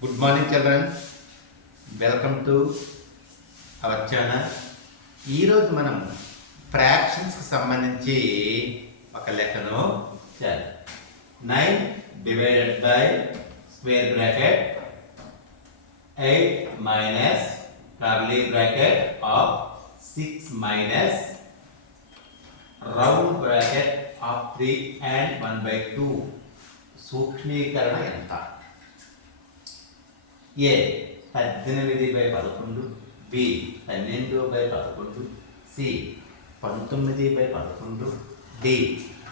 Good morning children, welcome to our channel. ఈరోజు మనం ఫ్రాక్షన్స్కి సంబంధించి ఒక లెక్కను చేయాలి. 9 divided by square bracket 8 minus curly bracket of 6 minus round bracket of 3 and 1/2 సూక్ష్మీకరణ ఎంత? ఏ 18/11, బి 12/11, సి 19/11, డి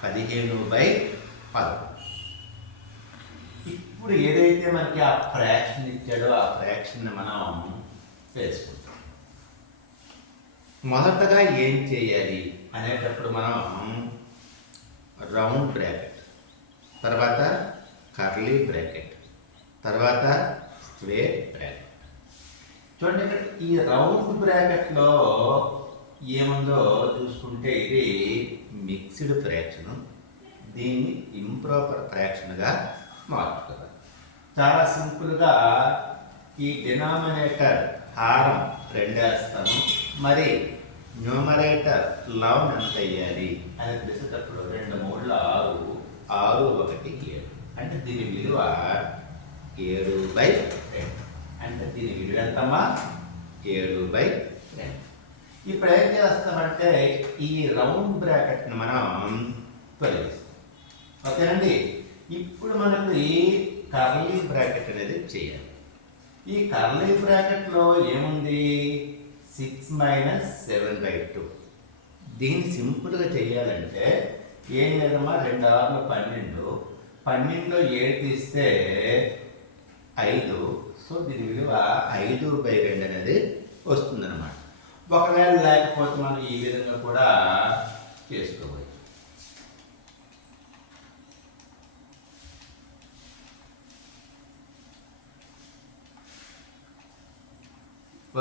15/11. ఇప్పుడు ఏదైతే మనకి ఆ ఫ్రాక్షన్ ఇచ్చాడో ఆ ఫ్రాక్షన్ మనం వేసుకుంటాం. మొదటగా ఏం చేయాలి అనేటప్పుడు మనం రౌండ్ బ్రాకెట్, తర్వాత కర్లీ బ్రాకెట్, తర్వాత స్క్వేర్ బ్రాకెట్. చూడండి, ఇక్కడ ఈ రౌండ్ బ్రాకెట్లో ఏముందో చూసుకుంటే ఇది మిక్స్డ్ ఫ్రాక్షన్, దీన్ని ఇంప్రాపర్ ఫ్రాక్షన్గా మార్చుకోవాలి. చాలా సింపుల్గా ఈ డినామినేటర్ హారం 2 వేస్తాను, మరి న్యూమరేటర్ లవం ఎంత అయ్యాలి అని తెలిసేటప్పుడు 2 3 6, 6 1 7, అంటే దీని విలువ 7/2. అంటే దీని విలువ ఎంతమ్మా? 7/2. ఇప్పుడు ఏం చేస్తామంటే ఈ రౌండ్ బ్రాకెట్ని మనం తొలగిస్తాం. ఓకేనండి. ఇప్పుడు మనకు ఈ కర్లీ బ్రాకెట్ అనేది చేయాలి. ఈ కర్లీ బ్రాకెట్లో ఏముంది? 6 మైనస్ 7/2. దీన్ని సింపుల్గా చేయాలంటే ఏం లేదమ్మా, 2 6 12, 12లో 7 తీస్తే 5, సో దీని విలువ 5/2 అనేది వస్తుందన్నమాట. ఒకవేళ లేకపోతే మనం ఈ విధంగా కూడా చేసుకోవచ్చు.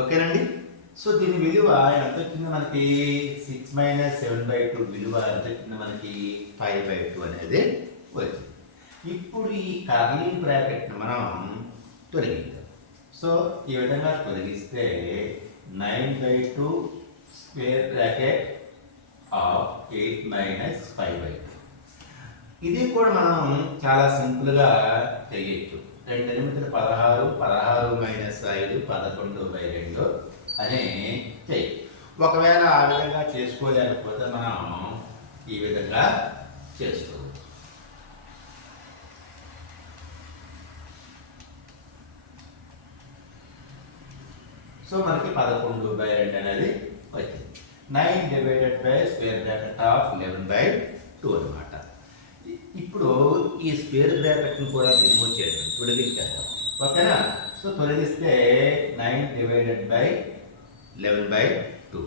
ఓకేనండి. సో దీని విలువ ఎంత వచ్చింది మనకి? 6 మైనస్ 7/2 విలువ ఎంత వచ్చింది మనకి? 5/2 అనేది వచ్చింది. ఇప్పుడు ఈ కర్లీ బ్రాకెట్ని మనం తొలగిద్దాం. సో ఈ విధంగా తొలగిస్తే 9/2 స్క్వేర్ బ్రాకెట్ ఆఫ్ 8 మైనస్ 5/2. ఇది కూడా మనం చాలా సింపుల్గా చేయొచ్చు. 2 8 16, 16 మైనస్ 5 11/2 అని చెయ్యి. ఒకవేళ ఆ విధంగా చేసుకోలేకపోతే మనం ఈ విధంగా చేసుకోవచ్చు. సో మనకి 11/2 అనేది వచ్చింది. 9 divided by square bracket of 11/2 అనమాట. ఇప్పుడు ఈ స్క్వేర్ బ్రాకెట్ని కూడా రిమూవ్ చేద్దాం, తొలగించేద్దాం. ఓకేనా? సో తొలగిస్తే 9 డివైడెడ్ బై 11/2.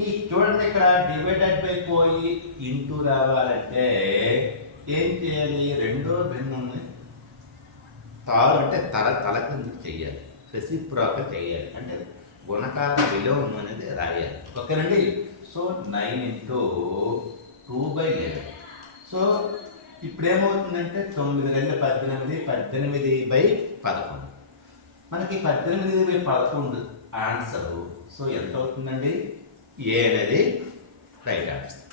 ఈ చూడండి, ఇక్కడ డివైడెడ్ బై పోయి ఇంటూ రావాలంటే ఏం చేయాలి? రెండో భిన్నంని తారు అంటే తల కిందకి చెయ్యాలి, రెసిప్రోకల్ చేయాలి, అంటే గుణకార విలోమం అనేది రాయాలి. ఓకేనండి. So 9 into 2/11. సో ఇప్పుడు ఏమవుతుందంటే 9 2 18, 18/11. మనకి 18/11 ఆన్సరు. సో ఎంత అవుతుందండి? ఏ అనేది రైట్ ఆన్సర్.